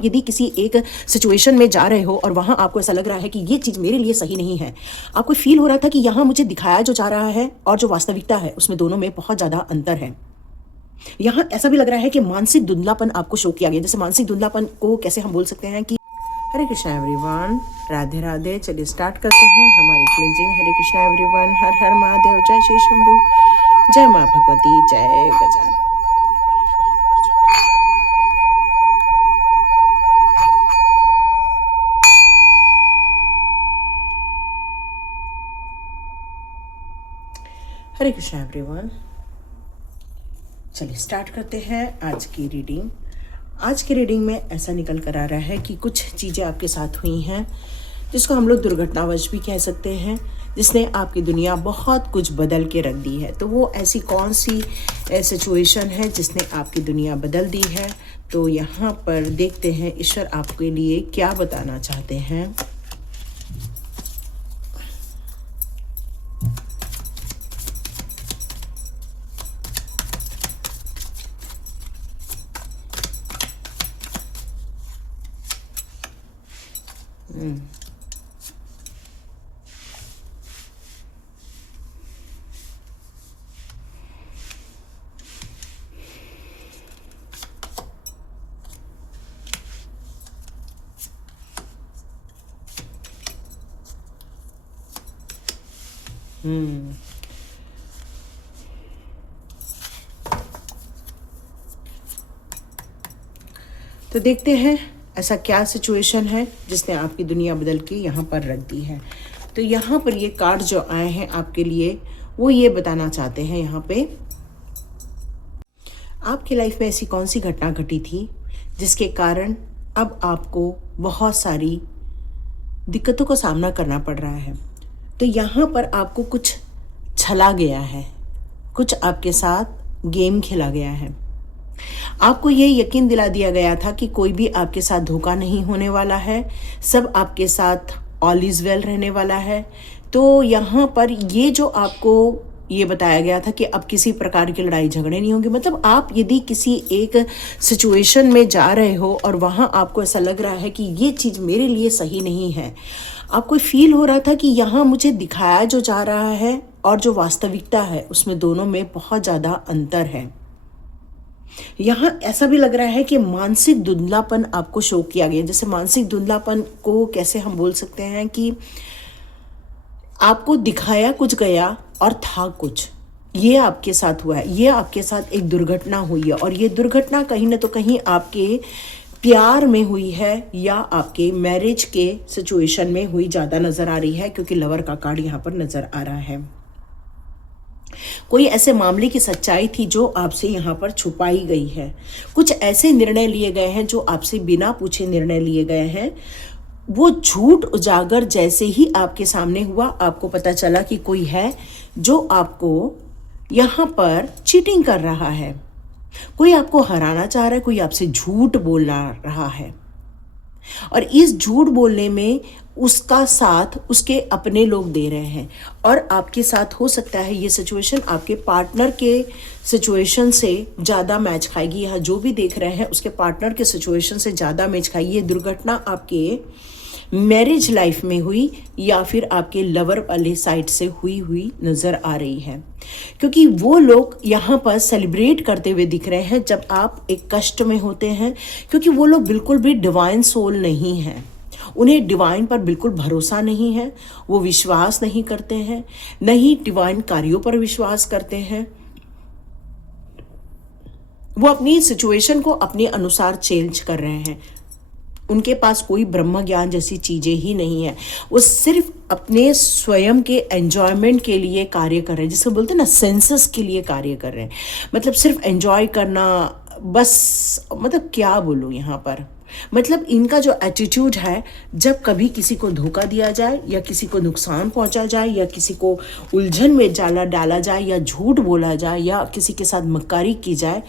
यदि किसी एक सिचुएशन में जा रहे हो और वहां आपको ऐसा लग रहा है कि ये चीज़ मेरे लिए सही नहीं है, आपको फील हो रहा था कि यहाँ मुझे दिखाया जो जा रहा है और जो वास्तविकता है उसमें दोनों में बहुत ज़्यादा अंतर है। यहाँ ऐसा भी लग रहा है कि मानसिक धुंधलापन आपको शो किया गया। जैसे मानसिक धुंधलापन को कैसे हम बोल सकते हैं कि हरे कृष्णा एवरीवन, राधे राधे। चलिए स्टार्ट करते हैं हमारी क्लिंजिंग। हरे कृष्णा एवरीवन, हर हर महादेव, जय श्री शंभू, जय माँ भगवती, जय गजानन। हरे कृष्णा एवरीवन, चलिए स्टार्ट करते हैं आज की रीडिंग। आज की रीडिंग में ऐसा निकल कर आ रहा है कि कुछ चीज़ें आपके साथ हुई हैं जिसको हम लोग दुर्घटनावश भी कह सकते हैं, जिसने आपकी दुनिया बहुत कुछ बदल के रख दी है। तो वो ऐसी कौन सी सिचुएशन है जिसने आपकी दुनिया बदल दी है, तो यहाँ पर देखते हैं ईश्वर आपके लिए क्या बताना चाहते हैं। तो देखते हैं ऐसा क्या सिचुएशन है जिसने आपकी दुनिया बदल के यहाँ पर रख दी है। तो यहाँ पर ये कार्ड जो आए हैं आपके लिए, वो ये बताना चाहते हैं यहाँ पे आपकी लाइफ में ऐसी कौन सी घटना घटी थी जिसके कारण अब आपको बहुत सारी दिक्कतों का सामना करना पड़ रहा है। तो यहाँ पर आपको कुछ छला गया है, कुछ आपके साथ गेम खेला गया है। आपको ये यकीन दिला दिया गया था कि कोई भी आपके साथ धोखा नहीं होने वाला है, सब आपके साथ ऑल इज़ वेल रहने वाला है। तो यहाँ पर ये जो आपको ये बताया गया था कि अब किसी प्रकार की लड़ाई झगड़े नहीं होंगे। मतलब आप यदि किसी एक सिचुएशन में जा रहे हो और वहाँ आपको ऐसा लग रहा है कि ये चीज़ मेरे लिए सही नहीं है, आपको फील हो रहा था कि यहाँ मुझे दिखाया जो जा रहा है और जो वास्तविकता है उसमें दोनों में बहुत ज़्यादा अंतर है। यहाँ ऐसा भी लग रहा है कि मानसिक धुंधलापन आपको शो किया गया। जैसे मानसिक धुंधलापन को कैसे हम बोल सकते हैं कि आपको दिखाया कुछ गया और था कुछ, ये आपके साथ हुआ है। ये आपके साथ एक दुर्घटना हुई है और ये दुर्घटना कहीं ना तो कहीं आपके प्यार में हुई है या आपके मैरिज के सिचुएशन में हुई ज़्यादा नज़र आ रही है, क्योंकि लवर का कार्ड यहाँ पर नज़र आ रहा है। कोई ऐसे मामले की सच्चाई थी जो आपसे यहाँ पर छुपाई गई है। कुछ ऐसे निर्णय लिए गए हैं जो आपसे बिना पूछे निर्णय लिए गए हैं। वो झूठ उजागर जैसे ही आपके सामने हुआ, आपको पता चला कि कोई है जो आपको यहाँ पर चीटिंग कर रहा है, कोई आपको हराना चाह रहा है, कोई आपसे झूठ बोल रहा है। और इस झूठ बोलने में उसका साथ उसके अपने लोग दे रहे हैं और आपके साथ हो सकता है ये सिचुएशन आपके पार्टनर के सिचुएशन से ज़्यादा मैच खाएगी, या जो भी देख रहे हैं उसके पार्टनर के सिचुएशन से ज़्यादा मैच खाएगी। ये दुर्घटना आपके मैरिज लाइफ में हुई या फिर आपके लवर वाले साइड से हुई नज़र आ रही है, क्योंकि वो लोग यहाँ पर सेलिब्रेट करते हुए दिख रहे हैं जब आप एक कष्ट में होते हैं, क्योंकि वो लोग बिल्कुल भी डिवाइन सोल नहीं हैं। उन्हें डिवाइन पर बिल्कुल भरोसा नहीं है, वो विश्वास नहीं करते हैं, नहीं डिवाइन कार्यों पर विश्वास करते हैं। वो अपनी सिचुएशन को अपने अनुसार चेंज कर रहे हैं। उनके पास कोई ब्रह्म ज्ञान जैसी चीज़ें ही नहीं है। वो सिर्फ अपने स्वयं के एन्जॉयमेंट के लिए कार्य कर रहे हैं, जिसे बोलते हैं ना सेंसेस के लिए कार्य कर रहे हैं। मतलब सिर्फ एन्जॉय करना बस, मतलब क्या बोलूँ यहाँ पर, मतलब इनका जो एटीट्यूड है, जब कभी किसी को धोखा दिया जाए या किसी को नुकसान पहुंचा जाए या किसी को उलझन में डाला जाए या झूठ बोला जाए या किसी के साथ मक्कारी की जाए,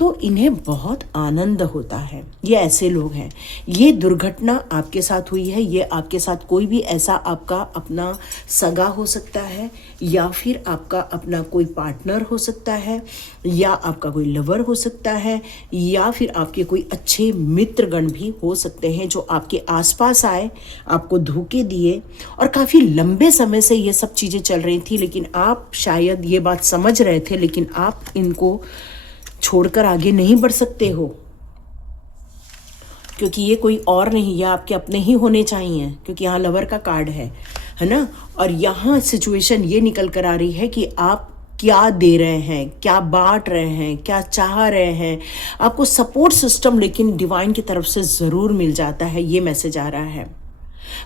तो इन्हें बहुत आनंद होता है। ये ऐसे लोग हैं। ये दुर्घटना आपके साथ हुई है, ये आपके साथ कोई भी ऐसा आपका अपना सगा हो सकता है, या फिर आपका अपना कोई पार्टनर हो सकता है, या आपका कोई लवर हो सकता है, या फिर आपके कोई अच्छे मित्रगण भी हो सकते हैं जो आपके आसपास आए, आपको धोखे दिए, और काफ़ी लंबे समय से ये सब चीज़ें चल रही थी, लेकिन आप शायद ये बात समझ रहे थे, लेकिन आप इनको छोड़कर आगे नहीं बढ़ सकते हो, क्योंकि ये कोई और नहीं, ये आपके अपने ही होने चाहिए, क्योंकि यहाँ लवर का कार्ड है ना। और यहाँ सिचुएशन ये निकल कर आ रही है कि आप क्या दे रहे हैं, क्या बांट रहे हैं, क्या चाह रहे हैं। आपको सपोर्ट सिस्टम लेकिन डिवाइन की तरफ से ज़रूर मिल जाता है, ये मैसेज आ रहा है।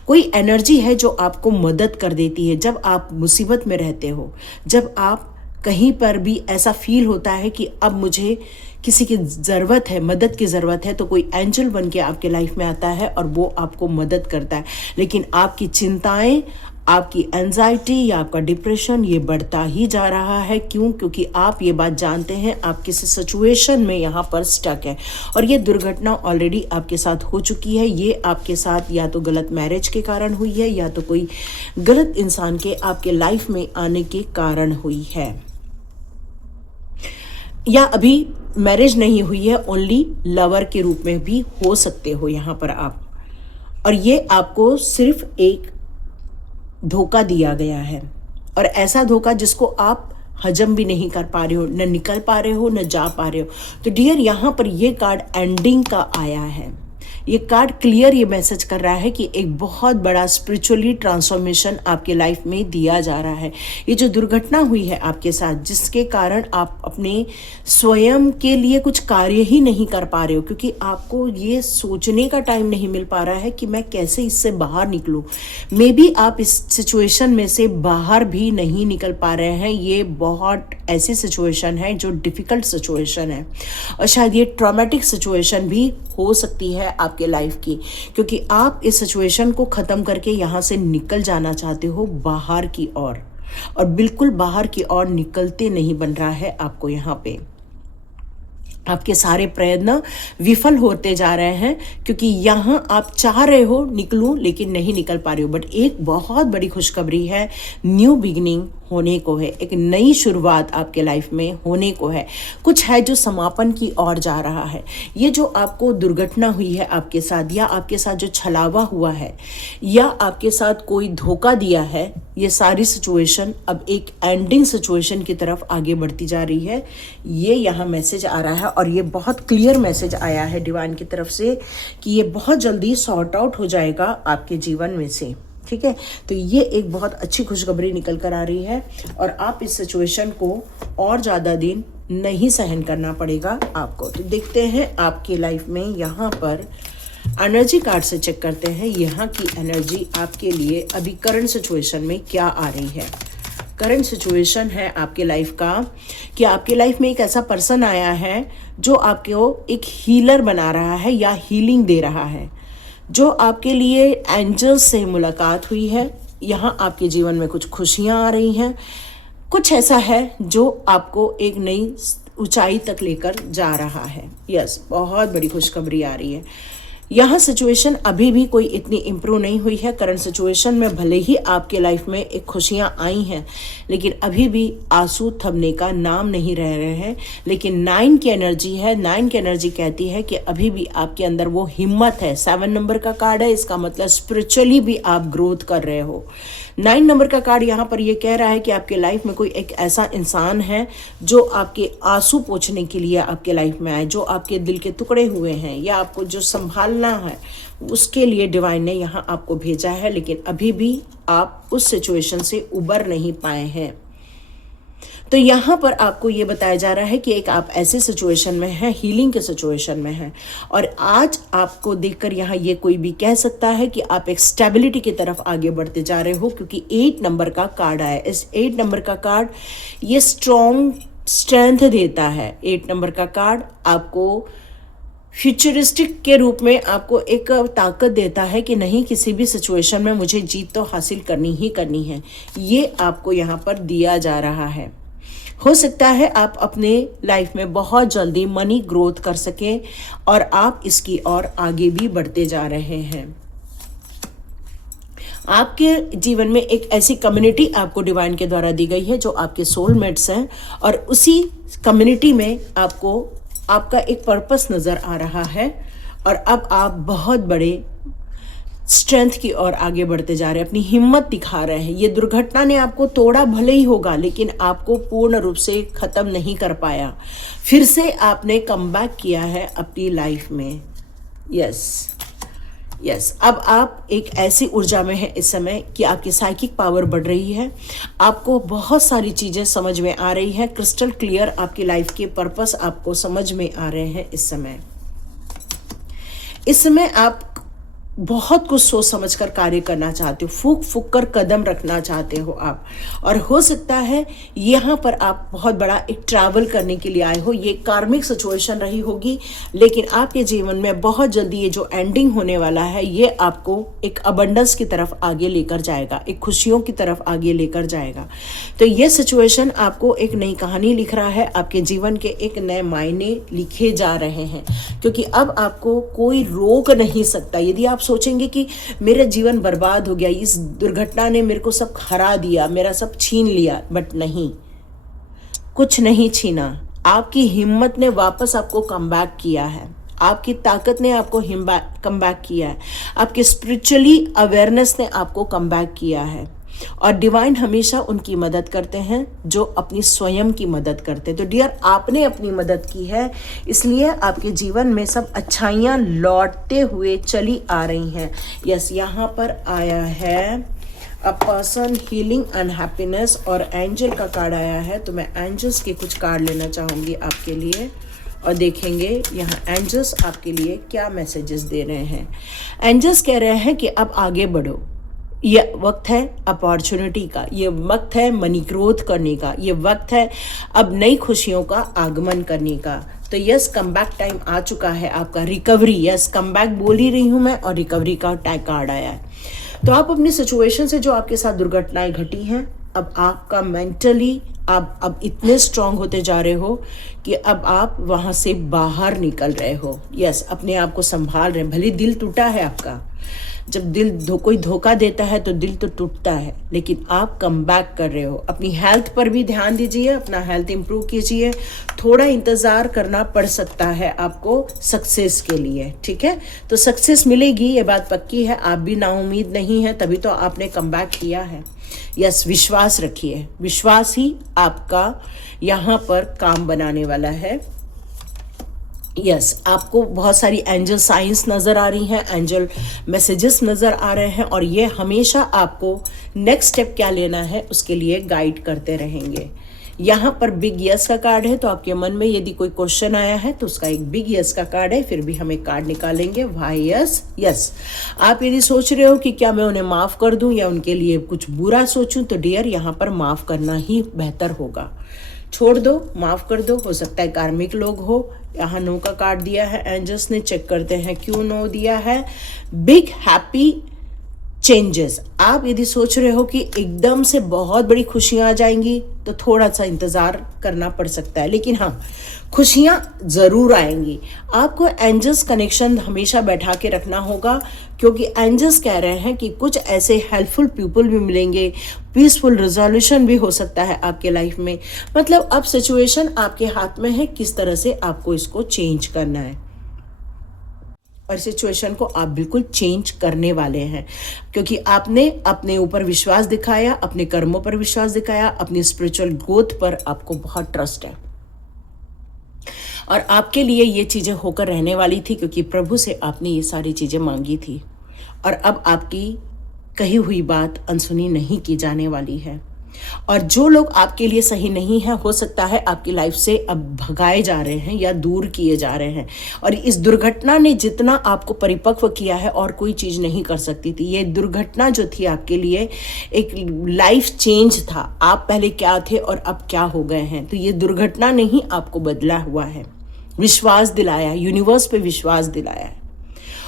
कोई एनर्जी है जो आपको मदद कर देती है जब आप मुसीबत में रहते हो, जब आप कहीं पर भी ऐसा फील होता है कि अब मुझे किसी की ज़रूरत है, मदद की ज़रूरत है, तो कोई एंजल बन के आपके लाइफ में आता है और वो आपको मदद करता है। लेकिन आपकी चिंताएं, आपकी एंजाइटी या आपका डिप्रेशन ये बढ़ता ही जा रहा है। क्यों? क्योंकि आप ये बात जानते हैं आप किसी सिचुएशन में यहाँ पर स्टक है, और ये दुर्घटना ऑलरेडी आपके साथ हो चुकी है। ये आपके साथ या तो गलत मैरिज के कारण हुई है, या तो कोई गलत इंसान के आपके लाइफ में आने के कारण हुई है, या अभी मैरिज नहीं हुई है, ओनली लवर के रूप में भी हो सकते हो यहाँ पर आप। और ये आपको सिर्फ एक धोखा दिया गया है, और ऐसा धोखा जिसको आप हजम भी नहीं कर पा रहे हो, न निकल पा रहे हो, न जा पा रहे हो। तो डियर, यहाँ पर ये कार्ड एंडिंग का आया है। ये कार्ड क्लियर ये मैसेज कर रहा है कि एक बहुत बड़ा स्पिरिचुअली ट्रांसफॉर्मेशन आपके लाइफ में दिया जा रहा है। ये जो दुर्घटना हुई है आपके साथ, जिसके कारण आप अपने स्वयं के लिए कुछ कार्य ही नहीं कर पा रहे हो, क्योंकि आपको ये सोचने का टाइम नहीं मिल पा रहा है कि मैं कैसे इससे बाहर निकलूं। मे बी आप इस सिचुएशन में से बाहर भी नहीं निकल पा रहे हैं। ये बहुत ऐसी सिचुएशन है जो डिफ़िकल्ट सिचुएशन है, और शायद ये ट्रॉमेटिक सिचुएशन भी हो सकती है आपके लाइफ की, क्योंकि आप इस सिचुएशन को ख़त्म करके यहाँ से निकल जाना चाहते हो बाहर की ओर, और बिल्कुल बाहर की ओर निकलते नहीं बन रहा है आपको। यहाँ पे आपके सारे प्रयत्न विफल होते जा रहे हैं, क्योंकि यहाँ आप चाह रहे हो निकलूं, लेकिन नहीं निकल पा रहे हो। बट एक बहुत बड़ी खुशखबरी है, न्यू बिगिनिंग होने को है, एक नई शुरुआत आपके लाइफ में होने को है। कुछ है जो समापन की ओर जा रहा है। ये जो आपको दुर्घटना हुई है आपके साथ, या आपके साथ जो छलावा हुआ है, या आपके साथ कोई धोखा दिया है, ये सारी सिचुएशन अब एक एंडिंग सिचुएशन की तरफ आगे बढ़ती जा रही है। ये यहाँ मैसेज आ रहा है, और ये बहुत क्लियर मैसेज आया है डिवाइन की तरफ से कि ये बहुत जल्दी सॉर्ट आउट हो जाएगा आपके जीवन में से। ठीक है, तो ये एक बहुत अच्छी खुशखबरी निकल कर आ रही है, और आप इस सिचुएशन को और ज़्यादा दिन नहीं सहन करना पड़ेगा आपको। तो देखते हैं आपकी लाइफ में, यहाँ पर एनर्जी कार्ड से चेक करते हैं यहाँ की एनर्जी आपके लिए अभी करंट सिचुएशन में क्या आ रही है। करंट सिचुएशन है आपके लाइफ का कि आपके लाइफ में एक ऐसा पर्सन आया है जो आपको एक हीलर बना रहा है या हीलिंग दे रहा है, जो आपके लिए एंजल्स से मुलाकात हुई है। यहाँ आपके जीवन में कुछ खुशियाँ आ रही हैं, कुछ ऐसा है जो आपको एक नई ऊंचाई तक लेकर जा रहा है। यस, बहुत बड़ी खुशखबरी आ रही है। यहाँ सिचुएशन अभी भी कोई इतनी इम्प्रूव नहीं हुई है। करंट सिचुएशन में भले ही आपके लाइफ में एक खुशियाँ आई हैं, लेकिन अभी भी आंसू थमने का नाम नहीं रह रहे हैं। लेकिन 9 की एनर्जी है। 9 की एनर्जी कहती है कि अभी भी आपके अंदर वो हिम्मत है। 7 नंबर का कार्ड है, इसका मतलब स्पिरिचुअली भी आप ग्रोथ कर रहे हो। 9 नंबर का कार्ड यहाँ पर ये कह रहा है कि आपके लाइफ में कोई एक ऐसा इंसान है जो आपके आंसू पोंछने के लिए आपके लाइफ में आए, जो आपके दिल के टुकड़े हुए हैं, या आपको जो संभालना है उसके लिए डिवाइन ने यहाँ आपको भेजा है। लेकिन अभी भी आप उस सिचुएशन से उबर नहीं पाए हैं। तो यहाँ पर आपको ये बताया जा रहा है कि एक आप ऐसे सिचुएशन में हैं, हीलिंग के सिचुएशन में हैं, और आज आपको देखकर यहाँ ये कोई भी कह सकता है कि आप एक स्टेबिलिटी की तरफ आगे बढ़ते जा रहे हो, क्योंकि 8 नंबर का कार्ड आया। इस 8 नंबर का कार्ड ये स्ट्रेंथ देता है। 8 नंबर का कार्ड आपको फ्यूचरिस्टिक के रूप में आपको एक ताकत देता है कि नहीं, किसी भी सिचुएशन में मुझे जीत तो हासिल करनी ही करनी है। ये आपको यहाँ पर दिया जा रहा है। हो सकता है आप अपने लाइफ में बहुत जल्दी मनी ग्रोथ कर सकें और आप इसकी ओर आगे भी बढ़ते जा रहे हैं। आपके जीवन में एक ऐसी कम्युनिटी आपको डिवाइन के द्वारा दी गई है जो आपके सोलमेट्स हैं, और उसी कम्युनिटी में आपको आपका एक पर्पस नज़र आ रहा है और अब आप बहुत बड़े स्ट्रेंथ की ओर आगे बढ़ते जा रहे हैं, अपनी हिम्मत दिखा रहे हैं। ये दुर्घटना ने आपको तोड़ा भले ही होगा, लेकिन आपको पूर्ण रूप से ख़त्म नहीं कर पाया। फिर से आपने कमबैक किया है अपनी लाइफ में। यस, अब आप एक ऐसी ऊर्जा में हैं इस समय कि आपकी साइकिक पावर बढ़ रही है, आपको बहुत सारी चीज़ें समझ में आ रही हैं, क्रिस्टल क्लियर आपकी लाइफ के पर्पस आपको समझ में आ रहे हैं। इस समय आप बहुत कुछ सोच समझकर कार्य करना चाहते हो, फूक फूक कर कदम रखना चाहते हो आप, और हो सकता है यहाँ पर आप बहुत बड़ा एक ट्रैवल करने के लिए आए हो। ये कार्मिक सिचुएशन रही होगी, लेकिन आपके जीवन में बहुत जल्दी ये जो एंडिंग होने वाला है ये आपको एक अबंडेंस की तरफ आगे लेकर जाएगा, एक खुशियों की तरफ आगे लेकर जाएगा। तो ये सिचुएशन आपको एक नई कहानी लिख रहा है, आपके जीवन के एक नए मायने लिखे जा रहे हैं, क्योंकि अब आपको कोई रोक नहीं सकता। यदि आप सोचेंगे कि मेरा जीवन बर्बाद हो गया, इस दुर्घटना ने मेरे को सब हरा दिया, मेरा सब छीन लिया, बट नहीं, कुछ नहीं छीना। आपकी हिम्मत ने वापस आपको कमबैक किया है, आपकी ताकत ने आपको कमबैक किया है, आपके स्पिरिचुअली अवेयरनेस ने आपको कमबैक किया है। और डिवाइन हमेशा उनकी मदद करते हैं जो अपनी स्वयं की मदद करते हैं। तो डियर, आपने अपनी मदद की है, इसलिए आपके जीवन में सब अच्छाइयाँ लौटते हुए चली आ रही हैं। यस, यहाँ पर आया है अ पर्सन हीलिंग अनहैप्पीनेस और एंजल का कार्ड आया है। तो मैं एंजल्स के कुछ कार्ड लेना चाहूँगी आपके लिए और देखेंगे यहाँ एंजल्स आपके लिए क्या मैसेजेस दे रहे हैं। एंजल्स कह रहे हैं कि अब आगे बढ़ो, ये वक्त है अपॉर्चुनिटी का, ये वक्त है मनी ग्रोथ करने का, ये वक्त है अब नई खुशियों का आगमन करने का। तो यस, कमबैक टाइम आ चुका है आपका, रिकवरी। यस, कमबैक बोल ही रही हूँ मैं, और रिकवरी का टैग कार्ड आया है। तो आप अपनी सिचुएशन से जो आपके साथ दुर्घटनाएं घटी हैं, अब आपका मेंटली आप अब इतने स्ट्रांग होते जा रहे हो कि अब आप वहाँ से बाहर निकल रहे हो। यस, अपने आप को संभाल रहे हैं। भले दिल टूटा है आपका, जब दिल कोई धोखा देता है तो दिल तो टूटता है, लेकिन आप कम बैक कर रहे हो। अपनी हेल्थ पर भी ध्यान दीजिए, अपना हेल्थ इंप्रूव कीजिए। थोड़ा इंतज़ार करना पड़ सकता है आपको सक्सेस के लिए, ठीक है? तो सक्सेस मिलेगी, ये बात पक्की है। आप भी नाउम्मीद नहीं है, तभी तो आपने कम बैक किया है। यस, विश्वास रखिए, विश्वास ही आपका यहाँ पर काम बनाने वाला है। यस, आपको बहुत सारी एंजल साइंस नज़र आ रही हैं, एंजल मैसेजेस नज़र आ रहे हैं, और ये हमेशा आपको नेक्स्ट स्टेप क्या लेना है उसके लिए गाइड करते रहेंगे। यहाँ पर बिग यस का कार्ड है, तो आपके मन में यदि कोई क्वेश्चन आया है तो उसका एक बिग यस का कार्ड है। फिर भी हम एक कार्ड निकालेंगे, वाई यस। यस, आप यदि सोच रहे हो कि क्या मैं उन्हें माफ़ कर दूं या उनके लिए कुछ बुरा सोचूं, तो डियर यहाँ पर माफ़ करना ही बेहतर होगा। छोड़ दो, माफ़ कर दो। हो सकता है कार्मिक लोग हो। यहाँ नो का कार्ड दिया है एंजल्स ने, चेक करते हैं क्यों नो दिया है। Big happy changes. आप यदि सोच रहे हो कि एकदम से बहुत बड़ी खुशियाँ आ जाएंगी, तो थोड़ा सा इंतज़ार करना पड़ सकता है, लेकिन हाँ, खुशियाँ ज़रूर आएंगी। आपको एंजल्स कनेक्शन हमेशा बैठा के रखना होगा, क्योंकि एंजल्स कह रहे हैं कि कुछ ऐसे हेल्पफुल पीपल भी मिलेंगे, पीसफुल रिजोल्यूशन भी हो सकता है आपके लाइफ में। मतलब अब सिचुएशन आपके हाथ में है, किस तरह से आपको इसको चेंज करना है, और सिचुएशन को आप बिल्कुल चेंज करने वाले हैं, क्योंकि आपने अपने ऊपर विश्वास दिखाया, अपने कर्मों पर विश्वास दिखाया, अपनी स्पिरिचुअल ग्रोथ पर आपको बहुत ट्रस्ट है, और आपके लिए ये चीज़ें होकर रहने वाली थी, क्योंकि प्रभु से आपने ये सारी चीज़ें मांगी थी, और अब आपकी कही हुई बात अनसुनी नहीं की जाने वाली है। और जो लोग आपके लिए सही नहीं है, हो सकता है आपकी लाइफ से अब भगाए जा रहे हैं या दूर किए जा रहे हैं, और इस दुर्घटना ने जितना आपको परिपक्व किया है और कोई चीज़ नहीं कर सकती थी। ये दुर्घटना जो थी आपके लिए एक लाइफ चेंज था। आप पहले क्या थे और अब क्या हो गए हैं, तो ये दुर्घटना ने ही आपको बदला हुआ है, विश्वास दिलाया, यूनिवर्स पे विश्वास दिलाया है।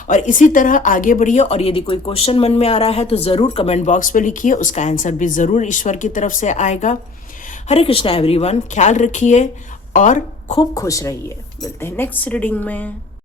और इसी तरह आगे बढ़िए, और यदि कोई क्वेश्चन मन में आ रहा है तो ज़रूर कमेंट बॉक्स पे लिखिए, उसका आंसर भी ज़रूर ईश्वर की तरफ से आएगा। हरे कृष्णा एवरीवन, ख्याल रखिए और खूब खुश रहिए। मिलते हैं नेक्स्ट रीडिंग में।